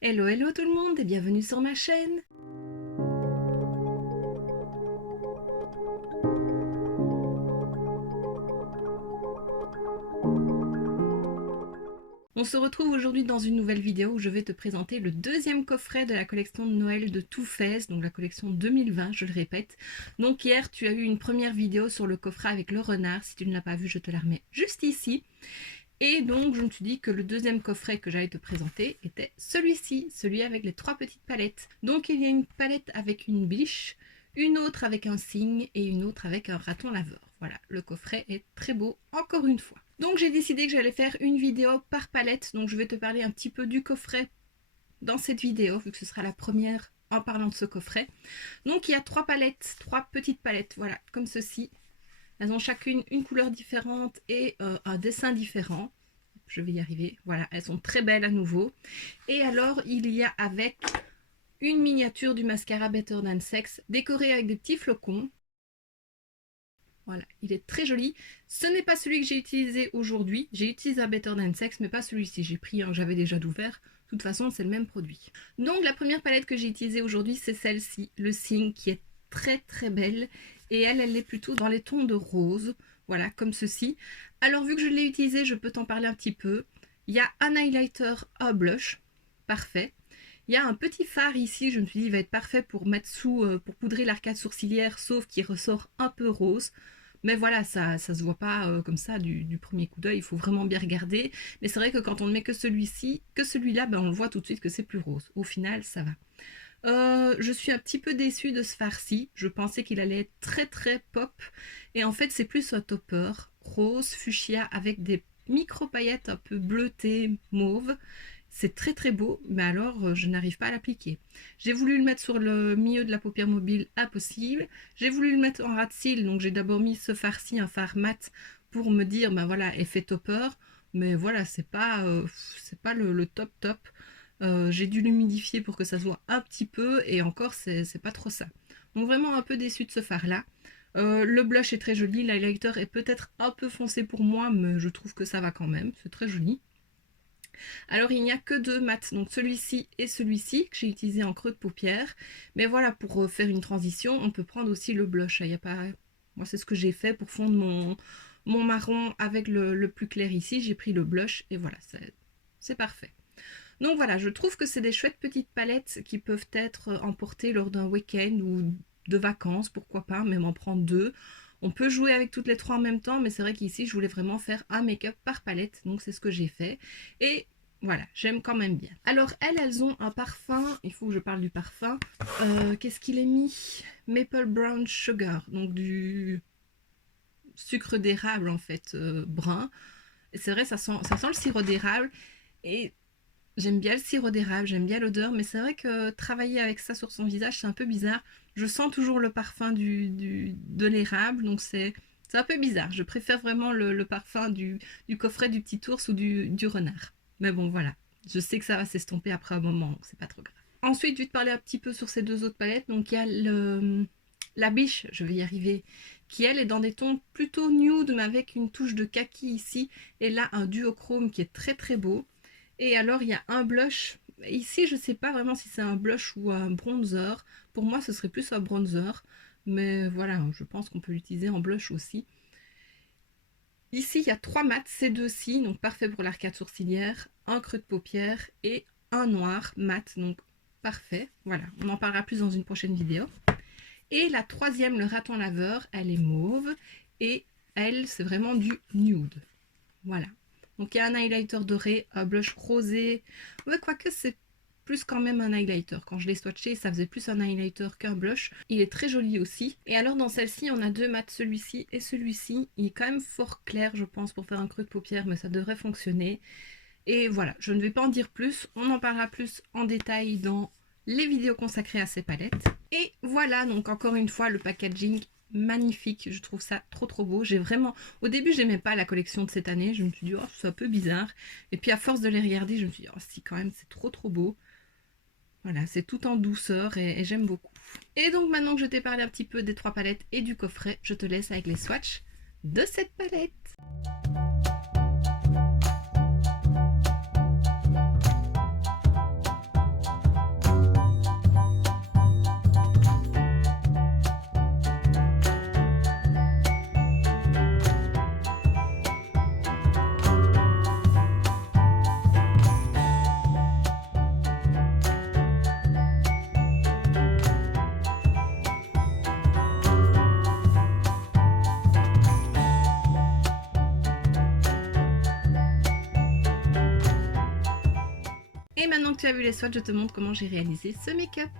Hello hello tout le monde et bienvenue sur ma chaîne. On se retrouve aujourd'hui dans une nouvelle vidéo où je vais te présenter le deuxième coffret de la collection de Noël de Too Faced, donc la collection 2020, je le répète. Donc hier tu as eu une première vidéo sur le coffret avec le renard, si tu ne l'as pas vu je te la remets juste ici. Et donc je me suis dit que le deuxième coffret que j'allais te présenter était celui-ci, celui avec les 3 petites palettes. Donc il y a une palette avec une biche, une autre avec un cygne et une autre avec un raton laveur. Voilà, le coffret est très beau encore une fois. Donc j'ai décidé que j'allais faire une vidéo par palette, donc je vais te parler un petit peu du coffret dans cette vidéo, vu que ce sera la première en parlant de ce coffret. Donc il y a 3 palettes, 3 petites palettes, voilà, comme ceci. Elles ont chacune une couleur différente et un dessin différent. Je vais y arriver. Voilà, elles sont très belles à nouveau. Et alors, il y a avec une miniature du mascara Better Than Sex, décorée avec des petits flocons. Voilà, il est très joli. Ce n'est pas celui que j'ai utilisé aujourd'hui. J'ai utilisé un Better Than Sex, mais pas celui-ci. J'ai pris un que j'avais déjà d'ouvert. De toute façon, c'est le même produit. Donc, la première palette que j'ai utilisée aujourd'hui, c'est celle-ci, le Cygne, qui est très très belle. Et elle est plutôt dans les tons de rose. Voilà, comme ceci. Alors, vu que je l'ai utilisée, je peux t'en parler un petit peu. Il y a un highlighter, un blush. Parfait. Il y a un petit fard ici, je me suis dit, il va être parfait pour mettre sous, pour poudrer l'arcade sourcilière, sauf qu'il ressort un peu rose. Mais voilà, ça se voit pas comme ça du premier coup d'œil, il faut vraiment bien regarder. Mais c'est vrai que quand on ne met que celui-ci, que celui-là, ben on le voit tout de suite que c'est plus rose. Au final, ça va. Je suis un petit peu déçue de ce fard-ci. Je pensais qu'il allait être très très pop. Et en fait, c'est plus un topper rose fuchsia avec des micro-paillettes un peu bleutées, mauve. C'est très très beau, mais alors je n'arrive pas à l'appliquer. J'ai voulu le mettre sur le milieu de la paupière mobile, impossible. J'ai voulu le mettre en ras de cils, donc j'ai d'abord mis ce fard-ci, un fard mat, pour me dire, ben voilà, effet topper. Mais voilà, c'est pas le top top. J'ai dû l'humidifier pour que ça se voit un petit peu, et encore, c'est pas trop ça. Donc vraiment un peu déçue de ce fard-là. Le blush est très joli, l'highlighter est peut-être un peu foncé pour moi, mais je trouve que ça va quand même, c'est très joli. Alors il n'y a que 2 mats, donc celui-ci et celui-ci que j'ai utilisé en creux de paupière. Mais voilà, pour faire une transition, on peut prendre aussi le blush. Il y a pas... Moi c'est ce que j'ai fait pour fondre mon marron avec le plus clair ici. J'ai pris le blush et voilà, c'est parfait. Donc voilà, je trouve que c'est des chouettes petites palettes qui peuvent être emportées lors d'un week-end ou de vacances, pourquoi pas, même en prendre 2. On peut jouer avec toutes les 3 en même temps, mais c'est vrai qu'ici, je voulais vraiment faire un make-up par palette, donc c'est ce que j'ai fait. Et voilà, j'aime quand même bien. Alors elles ont un parfum, il faut que je parle du parfum. Qu'est-ce qu'il est mis? Maple Brown Sugar, donc du sucre d'érable en fait, brun. Et c'est vrai, ça sent le sirop d'érable. Et j'aime bien le sirop d'érable, j'aime bien l'odeur, mais c'est vrai que travailler avec ça sur son visage, c'est un peu bizarre. Je sens toujours le parfum de l'érable, donc c'est un peu bizarre. Je préfère vraiment le parfum du coffret du petit ours ou du renard. Mais bon, voilà. Je sais que ça va s'estomper après un moment, donc c'est pas trop grave. Ensuite, je vais te parler un petit peu sur ces 2 autres palettes. Donc, il y a la biche, je vais y arriver, qui elle est dans des tons plutôt nude, mais avec une touche de kaki ici, et là un duochrome qui est très très beau. Et alors il y a un blush, ici je ne sais pas vraiment si c'est un blush ou un bronzer, pour moi ce serait plus un bronzer, mais voilà, je pense qu'on peut l'utiliser en blush aussi. Ici il y a 3 mats, ces 2-ci, donc parfait pour l'arcade sourcilière, un creux de paupière et un noir mat, donc parfait, voilà, on en parlera plus dans une prochaine vidéo. Et la 3e, le raton laveur, elle est mauve et elle c'est vraiment du nude, voilà. Donc il y a un highlighter doré, un blush rosé. Ouais, quoique c'est plus quand même un highlighter. Quand je l'ai swatché, ça faisait plus un highlighter qu'un blush. Il est très joli aussi. Et alors dans celle-ci, on a 2 mats, celui-ci et celui-ci. Il est quand même fort clair, je pense, pour faire un creux de paupière, mais ça devrait fonctionner. Et voilà, je ne vais pas en dire plus. On en parlera plus en détail dans les vidéos consacrées à ces palettes. Et voilà, donc encore une fois, le packaging magnifique, je trouve ça trop trop beau. J'ai vraiment, au début j'aimais pas la collection de cette année, je me suis dit oh c'est un peu bizarre, et puis à force de les regarder je me suis dit oh si quand même c'est trop trop beau. Voilà, c'est tout en douceur et j'aime beaucoup. Et donc maintenant que je t'ai parlé un petit peu des 3 palettes et du coffret, je te laisse avec les swatchs de cette palette. Et maintenant que tu as vu les swatchs, je te montre comment j'ai réalisé ce make-up.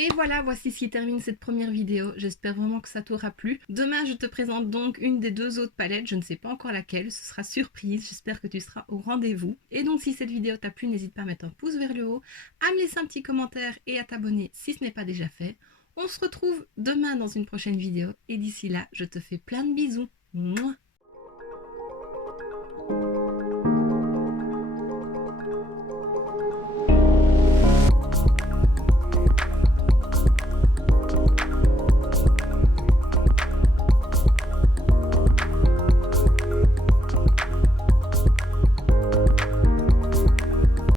Et voilà, voici ce qui termine cette première vidéo. J'espère vraiment que ça t'aura plu. Demain, je te présente donc une des deux autres palettes. Je ne sais pas encore laquelle, ce sera surprise. J'espère que tu seras au rendez-vous. Et donc, si cette vidéo t'a plu, n'hésite pas à mettre un pouce vers le haut, à me laisser un petit commentaire et à t'abonner si ce n'est pas déjà fait. On se retrouve demain dans une prochaine vidéo. Et d'ici là, je te fais plein de bisous. Mouah.